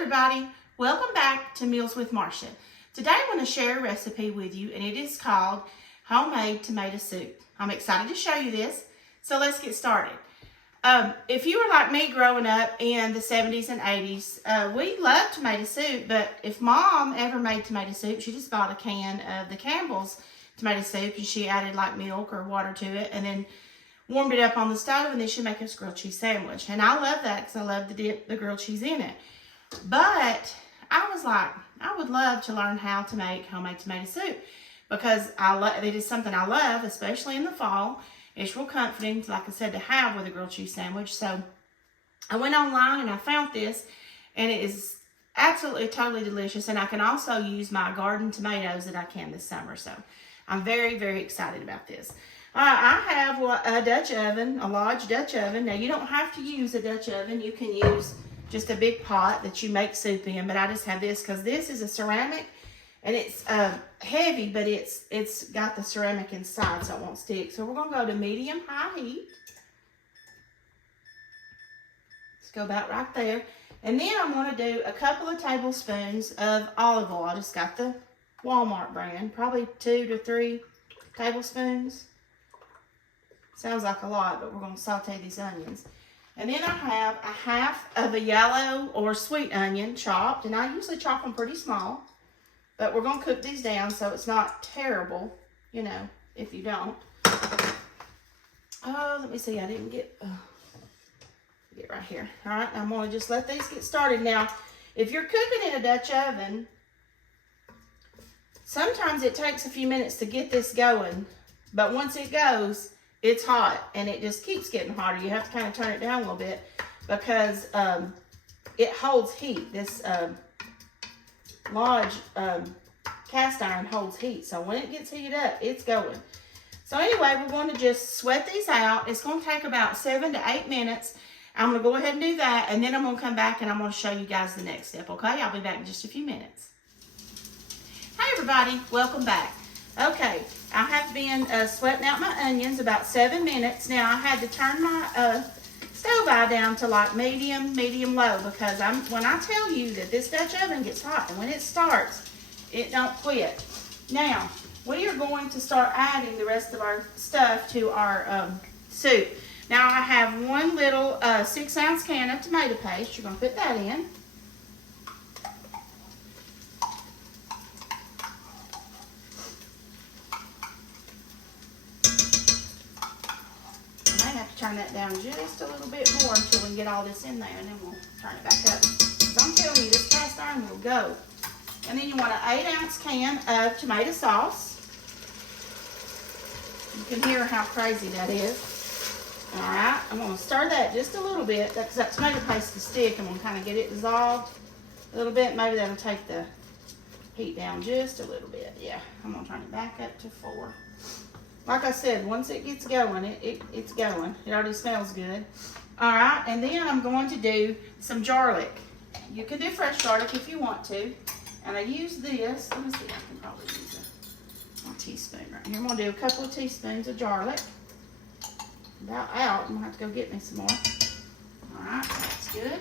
everybody, welcome back to Meals with Marcia. Today I want to share a recipe with you, and it is called homemade tomato soup. I'm excited to show you this, so let's get started. If you were like me growing up in the 70s and 80s, we loved tomato soup, but if Mom ever made tomato soup, she just bought a can of the Campbell's tomato soup and she added like milk or water to it and then warmed it up on the stove, and then she'd make us grilled cheese sandwich. And I love that because I love to dip the grilled cheese in it. But I was like, I would love to learn how to make homemade tomato soup because it is something I love, especially in the fall. It's real comforting, like I said, to have with a grilled cheese sandwich. So I went online and I found this, and it is absolutely totally delicious. And I can also use my garden tomatoes that I can this summer. So I'm very, very excited about this. I have a Dutch oven, a large Dutch oven. Now, you don't have to use a Dutch oven. You can use just a big pot that you make soup in, but I just have this because this is a ceramic, and it's heavy, but it's got the ceramic inside, so it won't stick. So we're going to go to medium-high heat. Let's go about right there. And then I'm going to do a couple of tablespoons of olive oil. I just got the Walmart brand, probably 2 to 3 tablespoons. Sounds like a lot, but we're going to saute these onions. And then I have a half of a yellow or sweet onion chopped, and I usually chop them pretty small, but we're going to cook these down so it's not terrible, you know, if you don't. Oh, let me see, I didn't get right here. All right, I'm going to just let these get started. Now, if you're cooking in a Dutch oven, sometimes it takes a few minutes to get this going, but once it goes, it's hot, and it just keeps getting hotter. You have to kind of turn it down a little bit because it holds heat. This large cast iron holds heat, so when it gets heated up, it's going. So anyway, we're going to just sweat these out. It's going to take about 7 to 8 minutes. I'm going to go ahead and do that, and then I'm going to come back and I'm going to show you guys the next step, okay? I'll be back in just a few minutes. Hi, everybody. Welcome back. Okay, I have been sweating out my onions about 7 minutes. Now, I had to turn my stove eye down to like medium low because when I tell you that this Dutch oven gets hot, and when it starts, it don't quit. Now, we are going to start adding the rest of our stuff to our soup. Now, I have one little 6-ounce can of tomato paste. You're going to put that in. Turn that down just a little bit more until we can get all this in there, and then we'll turn it back up. So I'm telling you, this cast iron will go. And then you want an 8-ounce can of tomato sauce. You can hear how crazy that is. All right, I'm going to stir that just a little bit because that tomato paste is thick. I'm going to kind of get it dissolved a little bit. Maybe that'll take the heat down just a little bit. Yeah, I'm going to turn it back up to 4. Like I said, once it gets going, it's going. It already smells good. All right, and then I'm going to do some garlic. You can do fresh garlic if you want to. And I use this. Let me see, I can probably use a teaspoon right here. I'm going to do a couple of teaspoons of garlic. About out. I'm going to have to go get me some more. All right, that's good.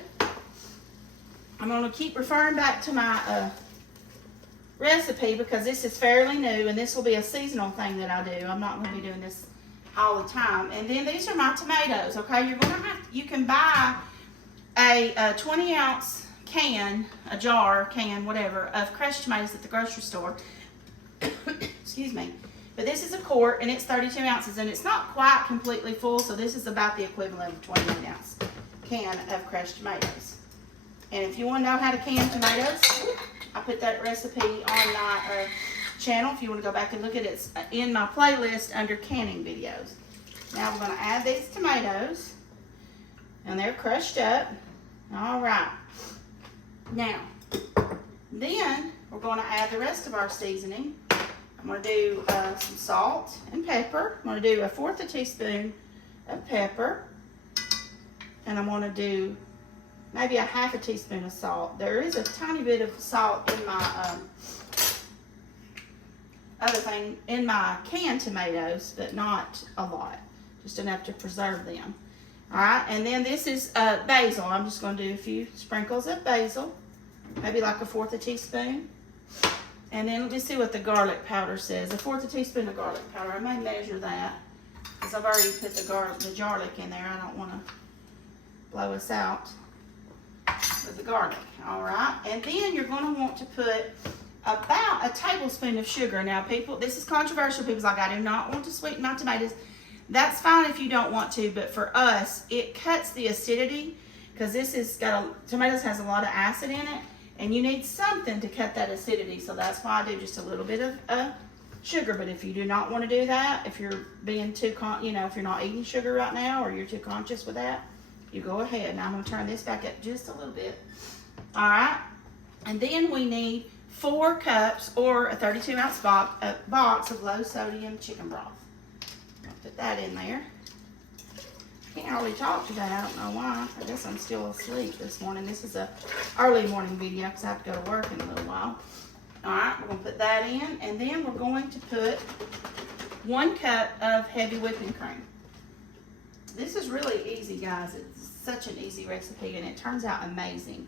I'm going to keep referring back to my recipe because this is fairly new, and this will be a seasonal thing that I do. I'm not going to be doing this all the time. And then these are my tomatoes, okay? You can buy a 20-ounce can, a jar, can, whatever, of crushed tomatoes at the grocery store. Excuse me. But this is a quart, and it's 32 ounces, and it's not quite completely full, so this is about the equivalent of a 28-ounce can of crushed tomatoes. And if you want to know how to can tomatoes, I put that recipe on my channel. If you want to go back and look at it, it's in my playlist under canning videos. Now we're going to add these tomatoes, and they're crushed up. All right. Now, then we're going to add the rest of our seasoning. I'm going to do some salt and pepper. I'm going to do 1/4 teaspoon of pepper, and I'm going to do maybe a 1/2 teaspoon of salt. There is a tiny bit of salt in my other thing, in my canned tomatoes, but not a lot. Just enough to preserve them. All right, and then this is basil. I'm just going to do a few sprinkles of basil. maybe like 1/4 teaspoon. And then let me see what the garlic powder says. 1/4 teaspoon of garlic powder. I may measure that because I've already put the garlic in there. I don't want to blow us out with the garlic. All right. And then you're going to want to put about a tablespoon of sugar. Now, people, this is controversial. People's like, I do not want to sweeten my tomatoes. That's fine if you don't want to, but for us, it cuts the acidity because this is tomatoes has a lot of acid in it. And you need something to cut that acidity, so that's why I do just a little bit of sugar. But if you do not want to do that, if you're being too, if you're not eating sugar right now or you're too conscious with that, you go ahead. Now I'm going to turn this back up just a little bit. All right. And then we need 4 cups or a 32-ounce box of low-sodium chicken broth. I'll put that in there. Can't hardly talk today. I don't know why. I guess I'm still asleep this morning. This is a early morning video because I have to go to work in a little while. All right, we're going to put that in, and then we're going to put 1 cup of heavy whipping cream. This is really easy, guys. It's such an easy recipe, and it turns out amazing.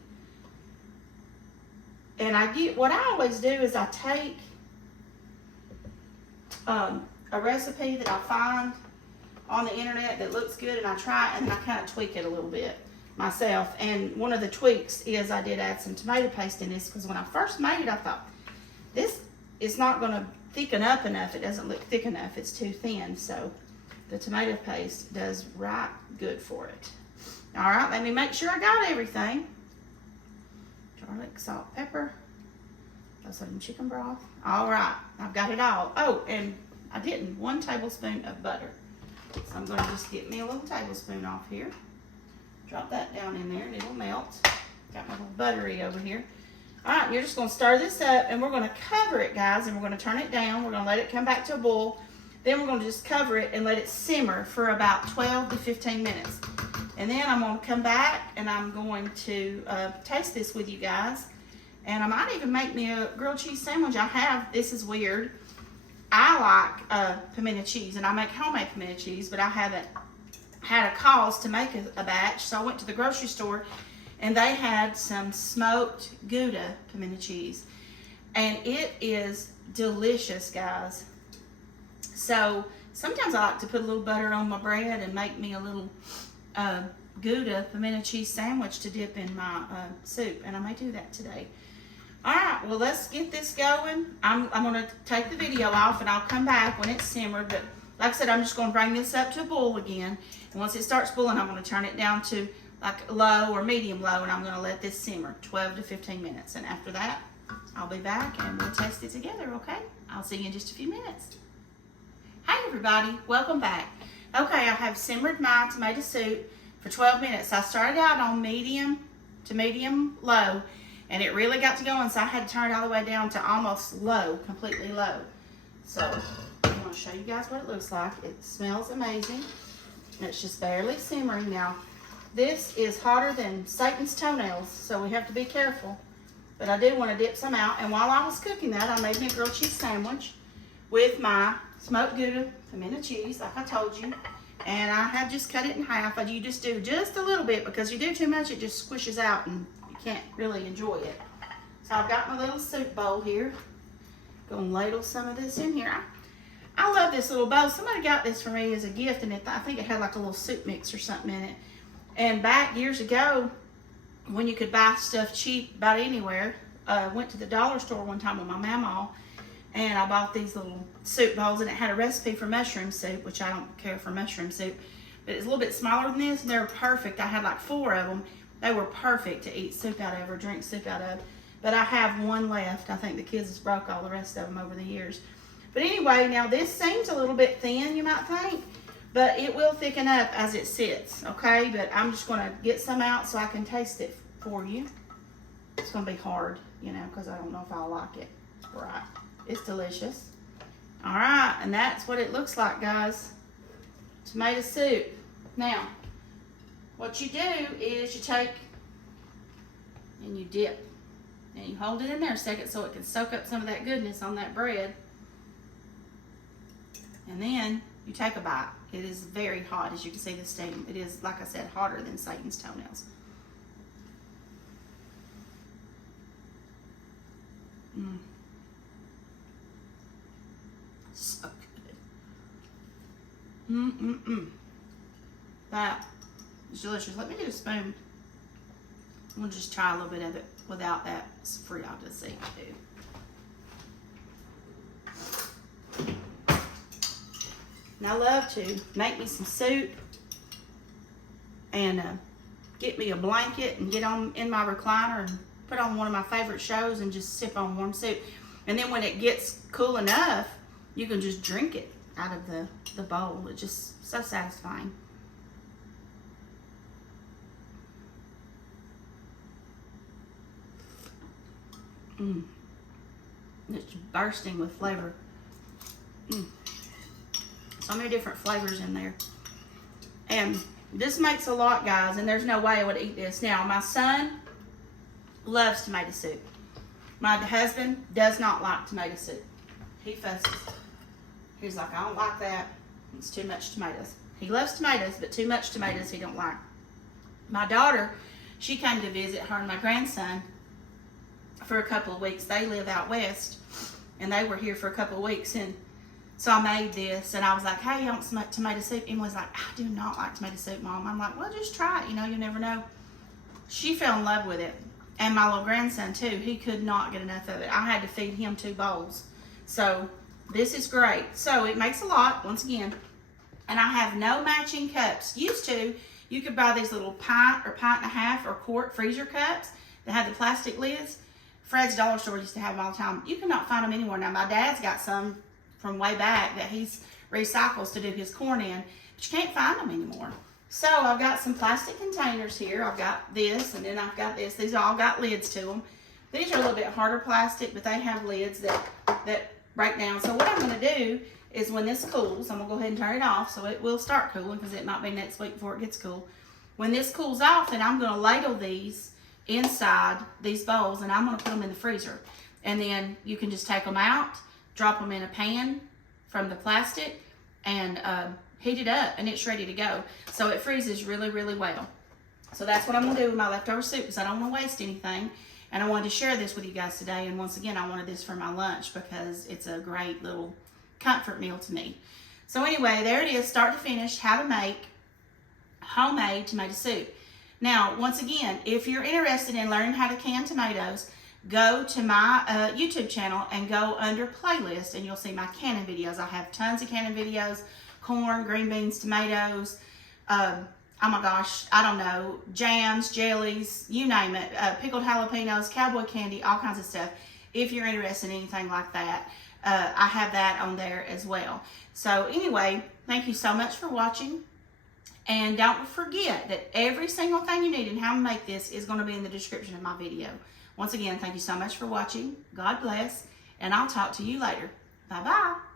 And what I always do is I take a recipe that I find on the internet that looks good, and I try it, and then I kind of tweak it a little bit myself. And one of the tweaks is I did add some tomato paste in this because when I first made it, I thought this is not going to thicken up enough. It doesn't look thick enough. It's too thin. So the tomato paste does right good for it. All right, let me make sure I got everything. Garlic, salt, pepper, some chicken broth. All right, I've got it all. Oh, and I didn't. 1 tablespoon of butter. So I'm going to just get me a little tablespoon off here. Drop that down in there and it'll melt. Got my little buttery over here. All right, you're just going to stir this up and we're going to cover it, guys, and we're going to turn it down. We're going to let it come back to a boil. Then we're going to just cover it and let it simmer for about 12 to 15 minutes. And then I'm going to come back and I'm going to taste this with you guys. And I might even make me a grilled cheese sandwich. This is weird. I like pimento cheese, and I make homemade pimento cheese, but I haven't had a cause to make a batch, so I went to the grocery store, and they had some smoked Gouda pimento cheese, and it is delicious, guys. So sometimes I like to put a little butter on my bread and make me a little Gouda pimento cheese sandwich to dip in my soup, and I may do that today. All right, well, let's get this going. I'm going to take the video off, and I'll come back when it's simmered. But like I said, I'm just going to bring this up to a boil again. And once it starts boiling, I'm going to turn it down to like low or medium low, and I'm going to let this simmer 12 to 15 minutes. And after that, I'll be back, and we'll taste it together, okay? I'll see you in just a few minutes. Hi, everybody. Welcome back. Okay, I have simmered my tomato soup for 12 minutes. I started out on medium to medium low, and it really got to going, so I had to turn it all the way down to almost low, completely low. So I'm going to show you guys what it looks like. It smells amazing. It's just barely simmering. Now, this is hotter than Satan's toenails, so we have to be careful. But I do want to dip some out. And while I was cooking that, I made me a grilled cheese sandwich with my smoked Gouda pimento cheese, like I told you. And I have just cut it in half. You just do just a little bit, because you do too much, it just squishes out and can't really enjoy it. So I've got my little soup bowl here. Gonna ladle some of this in here. I love this little bowl. Somebody got this for me as a gift, and I think it had like a little soup mix or something in it. And back years ago, when you could buy stuff cheap about anywhere, went to the dollar store one time with my mama, and I bought these little soup bowls, and it had a recipe for mushroom soup, which I don't care for mushroom soup, but it's a little bit smaller than this, and they're perfect. I had like 4 of them. They were perfect to eat soup out of or drink soup out of. But I have 1 left. I think the kids has broke all the rest of them over the years. But anyway, now this seems a little bit thin, you might think, but it will thicken up as it sits, okay? But I'm just going to get some out so I can taste it for you. It's going to be hard, you know, because I don't know if I'll like it. Right. It's delicious. All right, and that's what it looks like, guys. Tomato soup. Now, what you do is you take and you dip, and you hold it in there a second so it can soak up some of that goodness on that bread. And then you take a bite. It is very hot, as you can see the steam. It is, like I said, hotter than Satan's toenails. So good. That is delicious. Let me get a spoon. I'm gonna just try a little bit of it without that for y'all to see too. And I love to make me some soup and get me a blanket and get on in my recliner and put on one of my favorite shows and just sip on warm soup. And then when it gets cool enough, you can just drink it out of the bowl. It's just so satisfying. It's bursting with flavor. So many different flavors in there. And this makes a lot, guys, and there's no way I would eat this. Now, my son loves tomato soup. My husband does not like tomato soup. He fusses. He's like, I don't like that. It's too much tomatoes. He loves tomatoes, but too much tomatoes he don't like. My daughter, she came to visit her and my grandson for a couple of weeks. They live out west, and they were here for a couple of weeks, and so I made this, and I was like, hey, you want some tomato soup? Emily's like, I do not like tomato soup, Mom. I'm like, well, just try it. You know, you never know. She fell in love with it, and my little grandson, too. He could not get enough of it. I had to feed him 2 bowls. So this is great. So it makes a lot, once again, and I have no matching cups. Used to, you could buy these little pint or pint and a half or quart freezer cups that had the plastic lids. Fred's Dollar Store used to have them all the time. You cannot find them anywhere now. My dad's got some from way back that he's recycles to do his corn in, but you can't find them anymore. So I've got some plastic containers here. I've got this, and then I've got this. These all got lids to them. These are a little bit harder plastic, but they have lids that break down. So what I'm going to do is when this cools, I'm going to go ahead and turn it off so it will start cooling, because it might be next week before it gets cool. When this cools off, then I'm going to ladle these inside these bowls, and I'm going to put them in the freezer. And then you can just take them out, drop them in a pan from the plastic, and heat it up, and it's ready to go. So it freezes really, really well. So that's what I'm going to do with my leftover soup, because I don't want to waste anything. And I wanted to share this with you guys today. And once again, I wanted this for my lunch because it's a great little comfort meal to me. So anyway, there it is, start to finish, how to make homemade tomato soup. Now, once again, if you're interested in learning how to can tomatoes, go to my YouTube channel and go under playlist, and you'll see my canning videos. I have tons of canning videos, corn, green beans, tomatoes, oh my gosh, I don't know, jams, jellies, you name it, pickled jalapenos, cowboy candy, all kinds of stuff. If you're interested in anything like that, I have that on there as well. So anyway, thank you so much for watching. And don't forget that every single thing you need and how to make this is going to be in the description of my video. Once again, thank you so much for watching. God bless, and I'll talk to you later. Bye-bye.